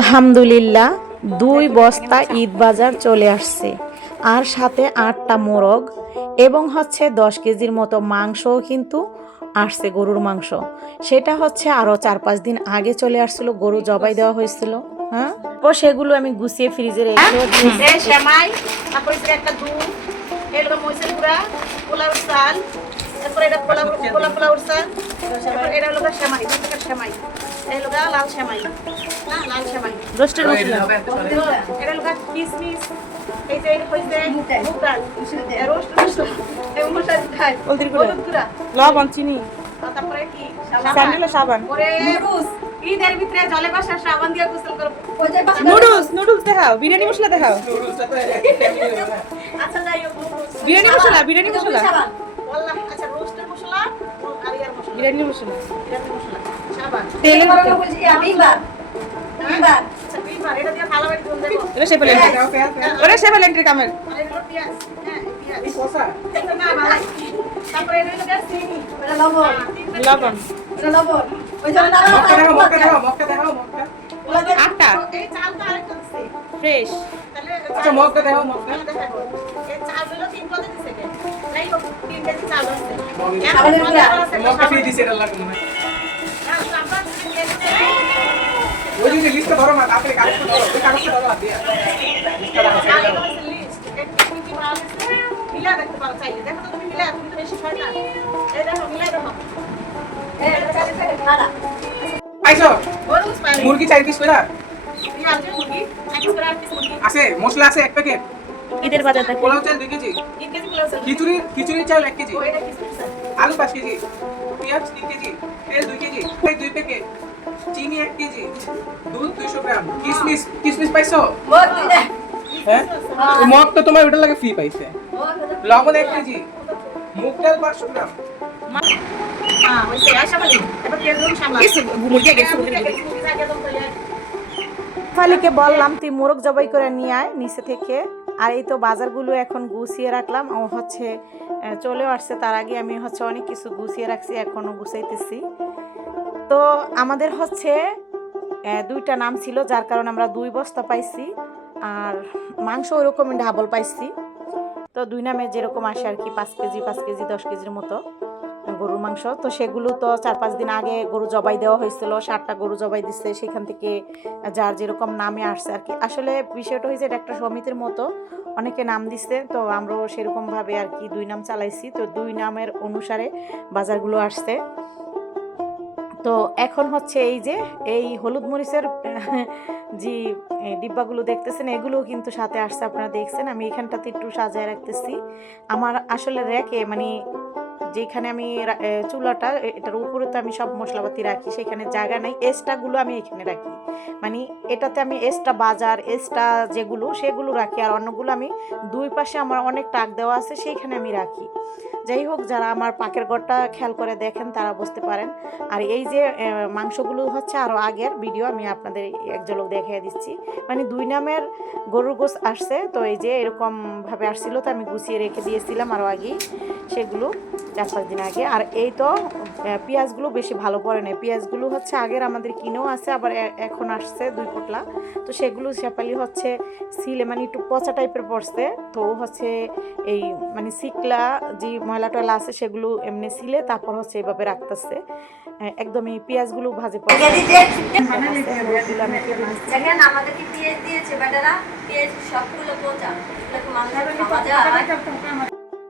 আলহামদুলিল্লাহ 2 বস্তা ঈদ বাজার চলে আসছে, আর সাথে 8টা মোরগ এবং হচ্ছে 10 কেজির মতো মাংসও কিন্তু আসছে, গরুর মাংস। সেটা হচ্ছে আরও 4-5 দিন আগে চলে আসছিল, গরু জবাই দেওয়া হয়েছিল। হ্যাঁ, তো সেগুলো আমি গুছিয়ে ফ্রিজে রেখে দিয়েছি। তারপরে এটা পোলা উঠছে, তারপর এটা হলো সেমাই, সেমাই এই লোক লাল সেমাই, হ্যাঁ লাল সেমাই রোস্টের মশলা, এটা লোক কিসমিস, এই যে হইছে মুগ ডাল রোস্ট মশলা এই মশলা খায় হলদি গুঁড়া লবণ চিনি, তারপরে কি স্যান্ডেল সাবান, পরে নুডলস ঈদের ভিতরে জলে বাসা সাবান দিয়ে গোসল করব। নুডলস দেখাও, বিরিয়ানি মশলা দেখাও। আচ্ছা যাই হোক, বিরিয়ানি মশলা والله আচ্ছা রোস্টের মশলা আর ইয়ার মশলা, বিরিয়ানি মশলা সাবান তেলের মতো বলছি আমি বার আচ্ছা বার এটা দিয়ে থালা বাড়ি ধুন দেবো, এটা শেফালেন্টের কামের, আর এটা হলো পেঁয়াজ, হ্যাঁ পেঁয়াজ এই শসা এটা না ভাই, তারপরে এটা হলো চিনি, এটা লবণ এটা লবণ ওই জন্য মক্কা দেখাও আটা এই চালটা আরেকটা আছে ফ্রেশ, তাহলে আচ্ছা মক্কা দেখাও এই চালগুলো 3 পদে দিছে কে নাই 3 কেজি চাল আছে মক্কা ফ্রি দিছে এটা লাগবে না ওই যে লিস্টটা ধরো না, তাড়াতাড়ি কাগজটা ধরো দিয়া লিস্টটা রাখো, লিস্ট এটা কি ভালো আছে মিলা দেখতে পারো, চাইলে দেখো তো তুমি মিলা, তুমি তো বেশি ছয়টা এই দেখো মিলা দেখো এই এটা খাড়া আইছো মুরগি 4 পিস কইরা এই আছে মুরগি 1 পিস করে 8 পিস মুরগি আছে, মশলা আছে 1 প্যাকেট, ঈদের বাজার থেকে পোলাও চাল 2 কেজি, 3 কেজি পোলাও চাল, খিচুড়ি চাল 1 কেজি, ওইটা খিচুড়ি চাল, আলু 5 কেজি, পেঁয়াজ 3 কেজি, তেল 2 কেজি, 2 প্যাকেট, চিনি 1 কেজি, দুধ 200 গ্রাম, কিসমিস পাইছো মগ দিদা, হ্যাঁ মগ তো তোমার ওটা লাগে ফ্রি পাইছে, লবণ 1 কেজি, মুগ ডাল 500 গ্রাম, হ্যাঁ ওইসে আশা বলি এবার তেল রুম সামলা কিছু মুরগি গেছে ফালিকে বললাম তুই মোরগ জবাই করে নিয়ে আয় নিচে থেকে। আর এই তো বাজারগুলো এখন গুছিয়ে রাখলাম, ও হচ্ছে চলেও আসছে, তার আগে আমি হচ্ছে অনেক কিছু গুছিয়ে রাখছি, এখনও গুছাইতেছি। তো আমাদের হচ্ছে 2টা নাম ছিল, যার কারণে আমরা 2 বস্তা পাইছি, আর মাংস ওরকমই ডাবল পাইছি। তো 2 নামে যেরকম আসে আর কি, 5 কেজি 10 কেজির মতো গরুর মাংস। তো সেগুলো তো 4-5 দিন আগে গরু জবাই দেওয়া হয়েছিল, 7টা গরু জবাই দিচ্ছে, সেখান থেকে যার যেরকম নামে আসছে আর কি। আসলে বিষয়টা হয়েছে এটা একটা সমিতির মতো, অনেকে নাম দিচ্ছে, তো আমরাও সেরকমভাবে আর কি 2 নাম চালাইছি। তো 2 নামের অনুসারে বাজারগুলো আসছে। তো এখন হচ্ছে এই যে এই হলুদ মরিচের যে ডিব্বাগুলো দেখতেছেন, এগুলোও কিন্তু সাথে আসছে, আপনারা দেখছেন। আমি এখানটাতে একটু সাজায় রাখতেছি। আমার আসলে রেখে মানে যেখানে আমি চুলাটা এটার উপরে তো আমি সব মশলাপাতি রাখি, সেখানে জায়গা নাই, এক্সট্রাগুলো আমি এখানে রাখি, মানে এটাতে আমি এক্সট্রা বাজার এক্সট্রা যেগুলো সেগুলো রাখি, আর অন্যগুলো আমি 2 পাশে আমার অনেক টাক দেওয়া আছে, সেইখানে আমি রাখি। যাই হোক, যারা আমার পাকের ঘরটা খেয়াল করে দেখেন তারা বুঝতে পারেন। আর এই যে মাংসগুলো হচ্ছে আরও আগের ভিডিও, আমি আপনাদের এক ঝলক দেখিয়ে দিচ্ছি। মানে 2 নামের গরুর গোশ আসছে, তো এই যে এরকমভাবে আসছিল, তো আমি গুছিয়ে রেখে দিয়েছিলাম আরও আগেই সেগুলো 4-5 দিন আগে। আর এই তো পেঁয়াজগুলো বেশি ভালো পড়ে না, পেঁয়াজগুলো হচ্ছে আগের আমাদের কিনেও আছে, আবার এখন আসছে 2 পোটলা। তো সেগুলো শেফালি হচ্ছে সিলে মানে একটু পচা টাইপের পড়ছে, তো হচ্ছে এই মানে সিকলা যে ময়লা টয়লা আছে সেগুলো এমনি সিলে তারপর হচ্ছে এইভাবে রাখতেছে, একদমই পেঁয়াজগুলো ভাজে পড়ে।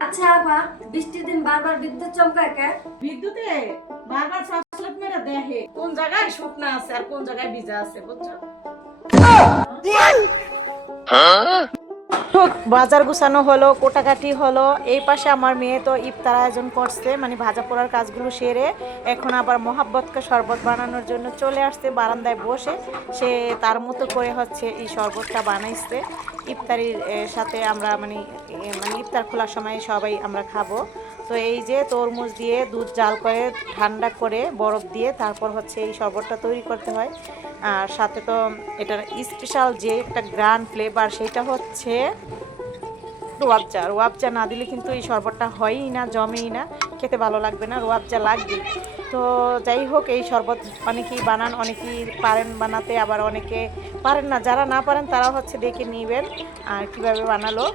আচ্ছা আপা, বৃষ্টির দিন বারবার বিদ্যুৎ চমকায় কে? বিদ্যুতে বারবার ফসলত মেরে দেখে কোন জায়গায় শুকনা আছে আর কোন জায়গায় ভিজা আছে, বুঝছো? বাজার গুছানো হলো, কোটাকাটি হলো। এই পাশে আমার মেয়ে তো ইফতার আয়োজন করছে, মানে ভাজা পোড়ার কাজগুলো সেরে এখন আবার মোহাব্বতকে শরবত বানানোর জন্য চলে আসছে, বারান্দায় বসে সে তার মতো করে হচ্ছে এই শরবতটা বানাইছে। ইফতারির সাথে আমরা মানে ইফতার খোলার সময় সবাই আমরা খাবো। তো এই যে তরমুজ দিয়ে দুধ জাল করে ঠান্ডা করে বরফ দিয়ে তারপর হচ্ছে এই শরবতটা তৈরি করতে হয়। আর সাথে তো এটার স্পেশাল যে একটা গ্রান্ড ফ্লেভার, সেটা হচ্ছে রোয়াবজা না দিলে কিন্তু এই শরবতটা হয়ই না, জমেই না, খেতে ভালো লাগবে না, রোয়াবজা লাগবে। তো যাই হোক, এই শরবত অনেকেই বানান, অনেকেই পারেন বানাতে, আবার অনেকে পারেন না। যারা না পারেন তারা হচ্ছে দেখে নেবেন আর কীভাবে বানালো।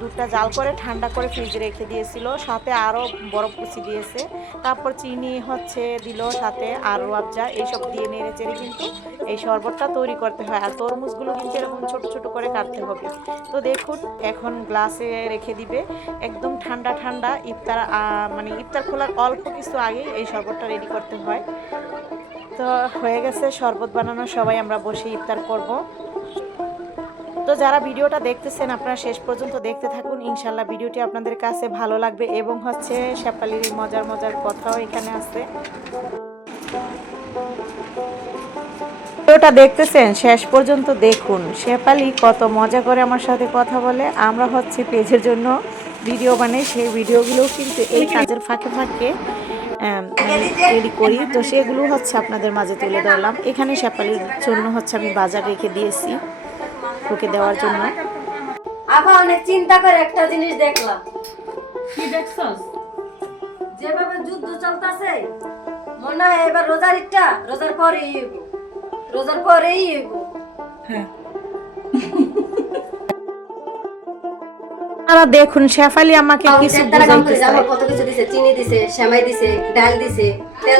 দুধটা জাল করে ঠান্ডা করে ফ্রিজে রেখে দিয়েছিল, সাথে আরও বরফ কুচি দিয়েছে, তারপর চিনি হচ্ছে দিল, সাথে আর রুয়াবজা, এইসব দিয়ে নেড়ে চেড়ে কিন্তু এই শরবতটা তৈরি করতে হয়। আর তরমুজগুলো কিন্তু এরকম ছোট ছোট করে কাটতে হবে। তো দেখুন এখন গ্লাসে রেখে দিবে, একদম ঠান্ডা ঠান্ডা ইফতার, মানে ইফতার খোলার অল্প কিছু আগেই এই শরবতটা রেডি করতে হয়। তো হয়ে গেছে শরবত বানানো, সবাই আমরা বসে ইফতার করব। তো যারা ভিডিওটা দেখতেছেন আপনারা শেষ পর্যন্ত দেখতে থাকুন, ইনশাল্লাহ ভিডিওটি আপনাদের কাছে ভালো লাগবে এবং হচ্ছে শেফালির মজার মজার কথাও এখানে আছে। ভিডিওটা দেখতেছেন শেষ পর্যন্ত দেখুন, শেফালি কত মজা করে আমার সাথে কথা বলে। আমরা হচ্ছে পেজের জন্য ভিডিও বানাই, সেই ভিডিওগুলোও কিন্তু এই কাজের ফাঁকে ফাঁকে তৈরি করি। তো সেগুলো হচ্ছে আপনাদের মাঝে তুলে ধরলাম। এখানে শেফালির জন্য হচ্ছে আমি বাজার রেখে দিয়েছি ওকে দেওয়ার জন্য। আবার অনেক চিন্তা করে একটা জিনিস দেখলাম। কি দেখছস? যেভাবে যুদ্ধ চলতেছে, মনে হয় এবার রোজার পরেই হইব, রোজার পরেই হইব। হ্যাঁ, আপনারা দেখুন শেফালি আমাকে কিছু বুঝাইতেছে। আমার কত কিছু দিছে, চিনি দিছে, সেমাই দিছে, ডাল দিছে, তেল।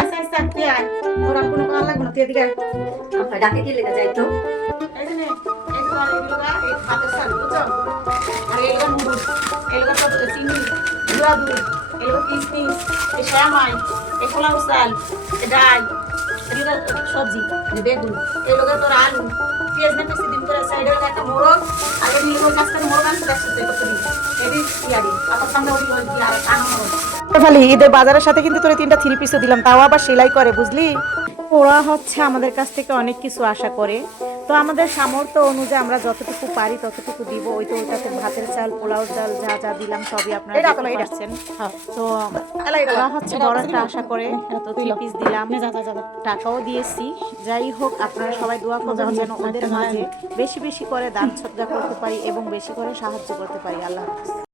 আচ্ছা আচ্ছা, তুই আয়, তোর আর কোনো কাজ লাগবে না, তুই এদিকে আয়। আপনার ডাকে কি লেগে যাইতো? এই যে নে, এই তো আর এগুলো গা, এই ভাতের চাল, বুঝছো? আর এগুলো নুডলস, এগুলো তো চিনি, গুঁড়া দুধ, এগুলো কিশমিশ, এই সেমাই, এই পোলাও চাল, এই ডাল, এগুলো সবজি, এই বেগুন, এগুলো তোর আলু, পেঁয়াজ না পেঁচি দিন করে সাইডে একটা মোরগ, আর এমনি ওই গাছ থেকে মোরগ আনতে দেখছো তো কত দিন, এটি ইয়ারি, আপনার সামনে ওই আর কানা মোরগ। শেফালি, ঈদের বাজারের সাথে কিন্তু তোর 3টা 3 পিসও দিলাম, তাও আবার সেলাই করে, বুঝলি? ওরা হচ্ছে আমাদের কাছ থেকে অনেক কিছু আশা করে, তো আমাদের সামর্থ্য অনুযায়ী আমরা যতটুকু পারি ততটুকু দিব। ওই তো ওইটাতে ভাতের চাল, পোলাও চাল যা যা দিলাম সবই আপনারা দেখতে পাচ্ছেন। তো ওরা হচ্ছে বড় একটা আশা করে, তো 3 পিস দিলাম, টাকাও দিয়েছি। যাই হোক, আপনারা সবাই দোয়া করবেন যেন ওদের মাঝে বেশি বেশি করে দান সদ্গা করতে পারি এবং বেশি করে সাহায্য করতে পারি। আল্লাহ হাফেজ।